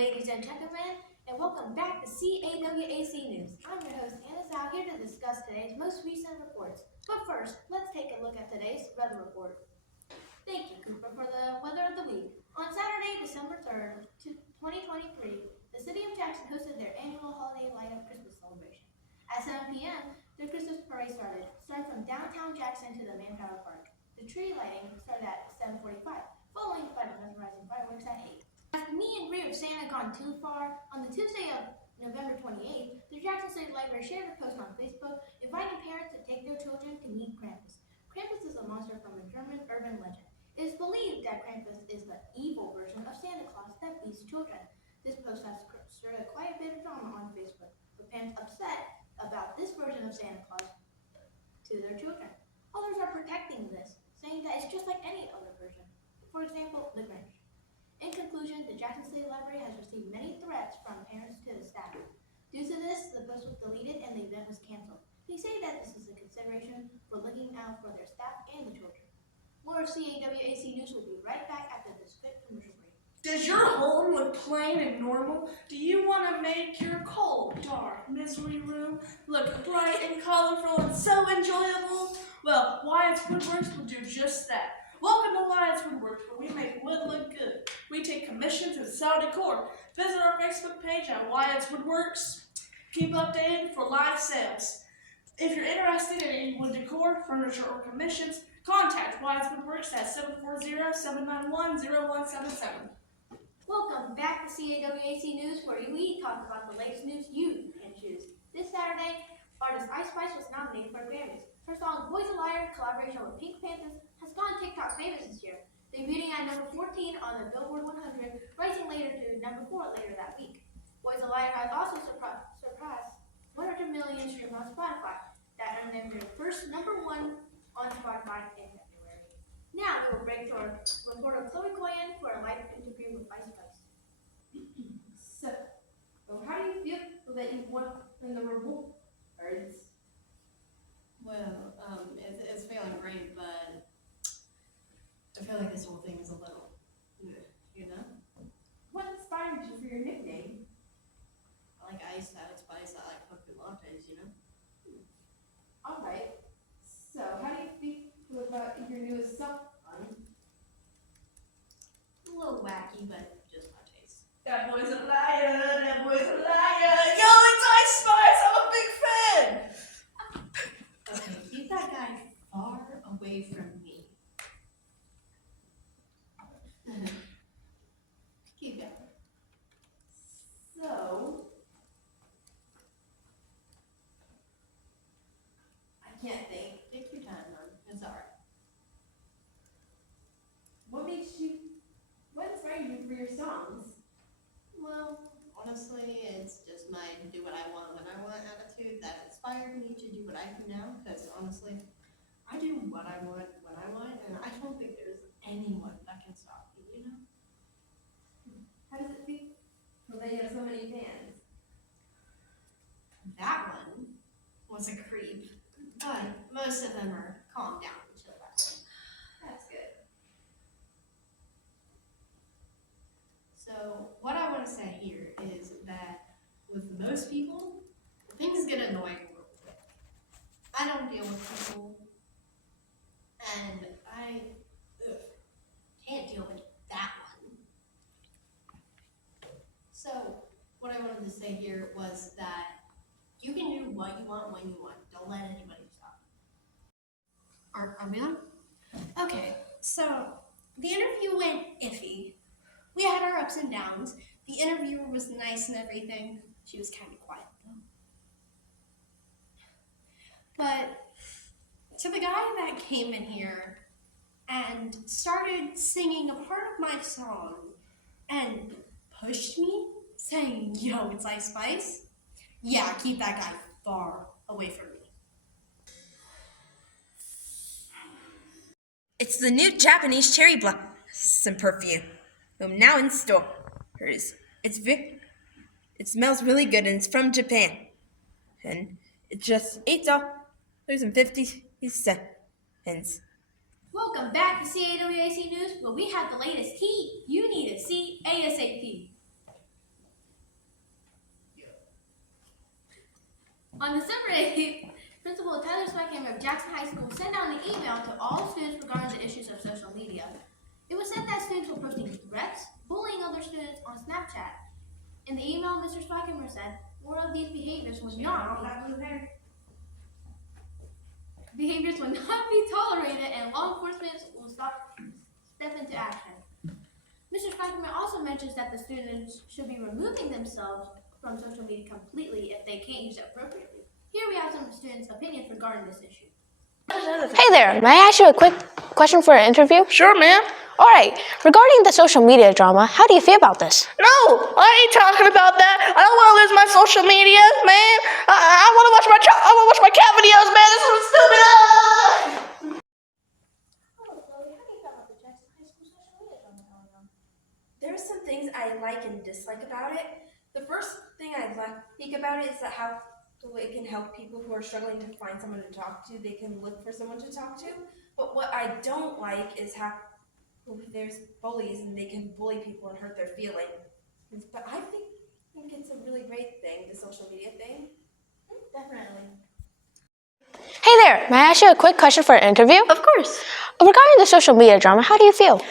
ladies and gentlemen, and welcome back to CAWAC News. I'm your host, Anna Sal, here to discuss today's most recent reports. But first, let's take a look at today's weather report. Thank you, Cooper, for the weather of the week. On Saturday, December 3rd, 2023, the city of Jackson hosted their annual holiday light-up Christmas celebration. At 7 p.m., the Christmas parade started from downtown Jackson to the Manpower Park. The tree lighting started at 7:45, following by the mesmerizing fireworks at 8. Has the meet and greet of Santa gone too far? On the Tuesday of November 28th, the Jackson City Library shared a post on Facebook inviting parents to take their children to meet Krampus. Krampus is a monster from a German urban legend. It is believed that Krampus is the evil version of Santa Claus that beats children. This post has stirred quite a bit of drama on Facebook, with parents upset about this version of Santa Claus to their children. Others are protecting this, saying that it's just like any other version. For example, the Grinch. In conclusion, the Jackson City Library has received many threats from parents to the staff. Due to this, the post was deleted and the event was canceled. They say that this is a consideration for looking out for their staff and the children. More CAWAC News will be right back after this quick commercial break. Does your home look plain and normal? Do you want to make your cold, dark, misery room look bright and colorful and so enjoyable? Well, Wyatt's Woodworks will do just that. Welcome to Wyatt's Woodworks, where we make wood look good. We take commissions and sell decor. Visit our Facebook page at Wyatt's Woodworks. Keep updated for live sales. If you're interested in any wood decor, furniture, or commissions, contact Wyatt's Woodworks at 740-791-0177. Welcome back to CAWAC News, where we talk about the latest news you can choose. This Saturday, artist Ice Spice was nominated for Grammys. Her song Boys a Liar, in collaboration with Pink Panthers, has gone TikTok famous this year, debuting at number 14 on the Billboard 100, rising later to number 4 later that week. Boys a Liar has also surpassed 100 million streams on Spotify, that earned them their first number 1 on Spotify in February. Now we will break to our reporter Chloe Coyan for a live interview with Ice Spice. So how do you feel that you won in the rewards? Well, it's feeling great, but I feel like this whole thing is a little, you know? What inspired you for your nickname? I like ice, I like spice, I like coffee lattes, you know? All right. So how do you feel about your newest song? A little wacky, but just my taste. That boy's a liar, that boy's a liar. Yo, it's Ice Spice, I'm a big fan. Okay, keep that guy far away from me. Keep going. So I can't think. Take your time, man. It's alright. What inspired you for your songs? Well, honestly, it's just my do what I want when I want attitude that inspired me to do what I do now, because honestly, I do what I want when I want, and I don't think there's anyone that can stop me, you know? How does it feel that you have so many fans? That one was a creep, but most of them are calmed down and chill out. That's good. So what I want to say here is that with most people, things get annoying real quick. I don't deal with people, and I can't deal with that one. So what I wanted to say here was that you can do what you want when you want. Don't let anybody stop. Are we on? Okay, so the interview went iffy. We had our ups and downs. The interviewer was nice and everything. She was kind of quiet though. But to the guy that came in here and started singing a part of my song and pushed me, saying, "Yo, it's Ice Spice," yeah, keep that guy far away from me. It's the new Japanese cherry blossom perfume. Now in store. It smells really good and it's from Japan. And it's just $8.50. Welcome back to CAWAC News, where we have the latest tea you need to see ASAP. On December 8th, Principal Tyler Swickhammer of Jackson High School sent out an email to all students regarding the issues of social media. It was said that students were posting threats, bullying other students on Snapchat. In the email, Mr. Swickhammer said more of these behaviors would not be tolerated, and law enforcement will step into action. Mr. Swickhammer also mentions that the students should be removing themselves from social media completely if they can't use it appropriately. Here we have some students' opinions regarding this issue. Hey there, may I ask you a quick question for an interview? Sure, ma'am. All right, regarding the social media drama, how do you feel about this? No, I ain't talking about that. I don't want to lose my social media, man. I want to watch my cat videos, man. This is stupid. Hello, Chloe. How do you feel about the Jackson High School social media drama going on? There are some things I like and dislike about it. The first thing I like about it is that how it can help people who are struggling to find someone to talk to. They can look for someone to talk to. But what I don't like is how there's bullies and they can bully people and hurt their feelings. But I think it's a really great thing, the social media thing. Definitely. Hey there, may I ask you a quick question for an interview? Of course. Regarding the social media drama, how do you feel?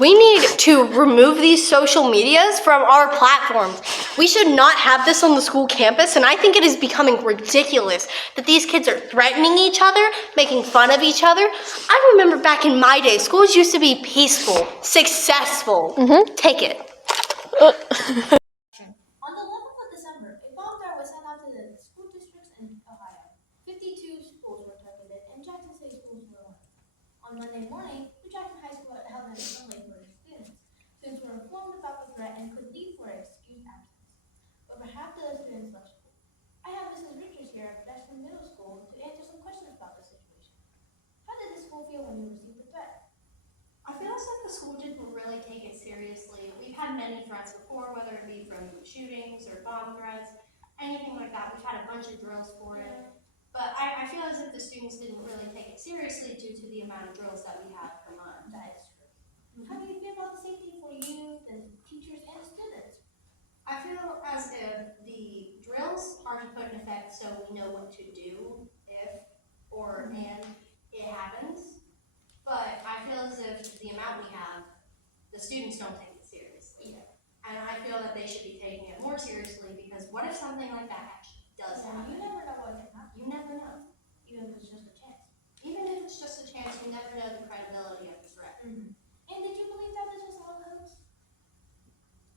We need to remove these social medias from our platforms. We should not have this on the school campus, and I think it is becoming ridiculous that these kids are threatening each other, making fun of each other. I remember back in my day, schools used to be peaceful, successful. Take it. On the 11th of December, a bomb threat was sent out to the school districts in Ohio. 52 schools were targeted, and Jackson City schools were one. On Monday morning, the Jackson High School held an assembly for its students. Students were informed about the threat and could leave for excused absence. Over half the students left school. I have Mrs. Richards here at Bethlehem Middle School to answer some questions about the situation. How did the school feel when you received the threat? I feel as if the school didn't really take it seriously. We've had many threats before, whether it be from shootings or bomb threats, anything like that. We've had a bunch of drills for it. But I feel as if the students didn't really take it seriously due to the amount of drills that we had per month. That is true. How do you feel about the safety for you, the teachers, and the students? I feel as if the drills are to put in effect so we know what to do if or and it happens. But I feel as if the amount we have, the students don't take it seriously. Yeah. And I feel that they should be taking it more seriously because what if something like that actually does happen? You never know what can happen. You never know. Even if it's just a chance. Even if it's just a chance, you never know the credibility of the threat. And did you believe that this was all a hoax?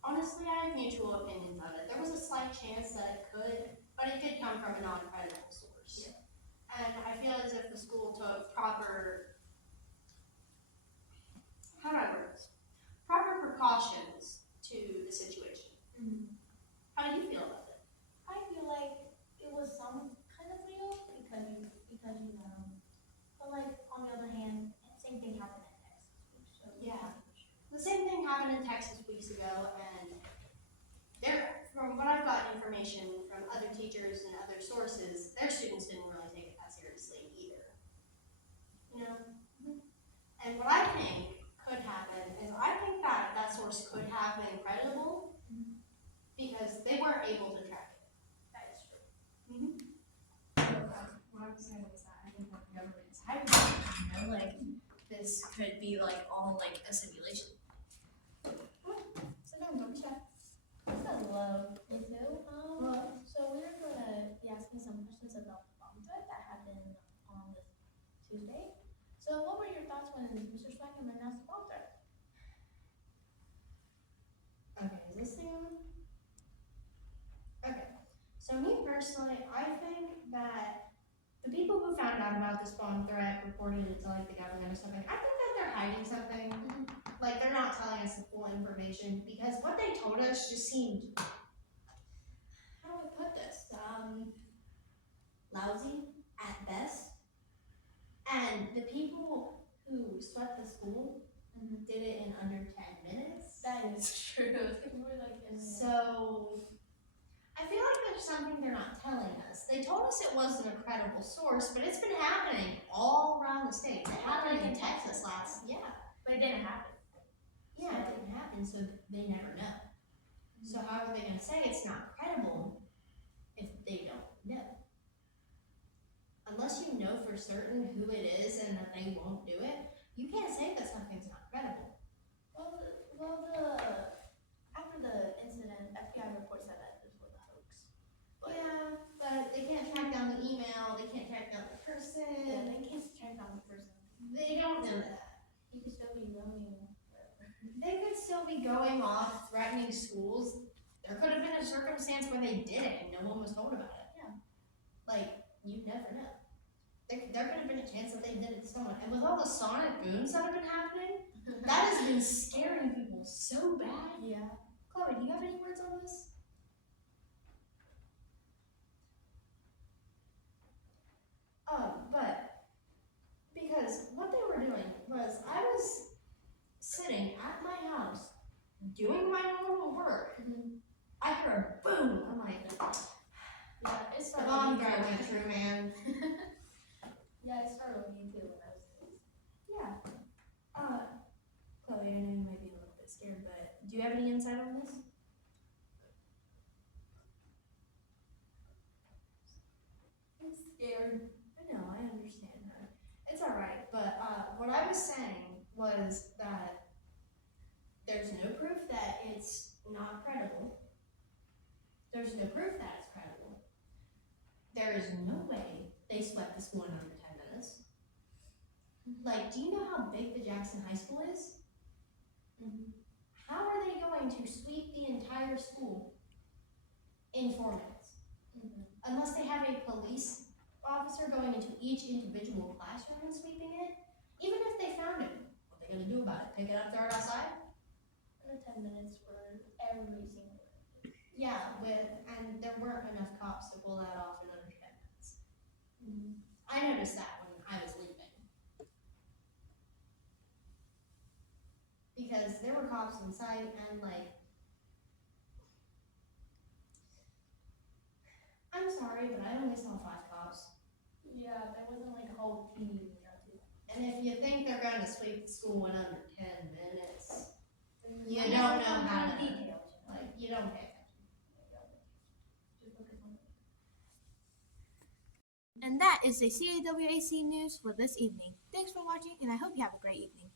Honestly, I have mutual opinions on it. There was a slight chance that it could, but it did come from a non-credible source. Yeah. And I feel as if the school took proper precautions to the situation. How do you feel about it? I feel like it was some kind of real because you know. But like on the other hand, same thing happened in Texas. So Yeah. The same thing happened in Texas weeks ago, and from what I've got information from other teachers and other sources, their students didn't really take it that seriously either. You know? And what I think could happen is I think that source could have been credible because they weren't able to track it. that is true. What I was saying was that I think that the government is hiding something, like this could be like all like a simulation. So don't be shy. Hello, Lizzo. So we're gonna be asking some questions about the bomb threat that happened on the Tuesday. So what were your thoughts when Mr. Swickhammer announced the bomb threat? Okay, is this thing on? Okay, so me personally, I think that the people who found out about this bomb threat reported it to like the government or something. I think that they're hiding something. Like they're not telling us the full information because what they told us just seemed, how do I put this? Lousy at best. And the people who swept the school did it in under 10 minutes. That is true. We're like So I feel like there's something they're not telling us. They told us it wasn't a credible source, but it's been happening all around the state. It happened in Texas but it didn't happen. Yeah, it didn't happen, so they never know. So how are they going to say it's not credible if they don't know? You can't say that something's not credible. After the incident, FBI report said that this was a hoax. Yeah, but they can't track down the email, they can't track down the person. Yeah, they can't track down the person. They don't know that. He could still be roaming. They could still be going off, threatening schools. There could have been a circumstance where they did it and no one was told about it. Yeah. Like, you never know. There could have been a chance that they did it to someone. And with all the sonic booms that have been happening, that has been scaring people so bad. Yeah. Chloe, do you have any words on this? But because what they were doing was I was sitting at my house doing my normal work. I heard a boom. I'm like, Yeah, it the started bomb with me threat too. went through, man. Yeah, it started with me too when I was kids. Yeah. Chloe, I know you might be a little bit scared, but do you have any insight on this? I'm scared. I know, I understand her. It's alright, but what I was saying was that there's no proof that it's not credible. There's no proof that it's credible. There is no way they swept the school in under 10 minutes. Like, do you know how big the Jackson High School is? How are they going to sweep the entire school in 4 minutes? Unless they have a police officer going into each individual classroom and sweeping it. Even if they found it, what are they going to do about it? Pick it up, throw it outside? Under 10 minutes for every single one. Yeah, and there weren't enough cops to pull that off in under 10 minutes. I noticed that when I was leaving. Because there were cops inside and like, I'm sorry, but I only saw 5 cops. Yeah, there wasn't like a whole team. And if you think they're going to sweep the school in under 10 minutes, you I don't guess know it's all how about to, details, you know? like, you don't pay attention. Just look at something. And that is the CAWAC news for this evening. Thanks for watching, and I hope you have a great evening.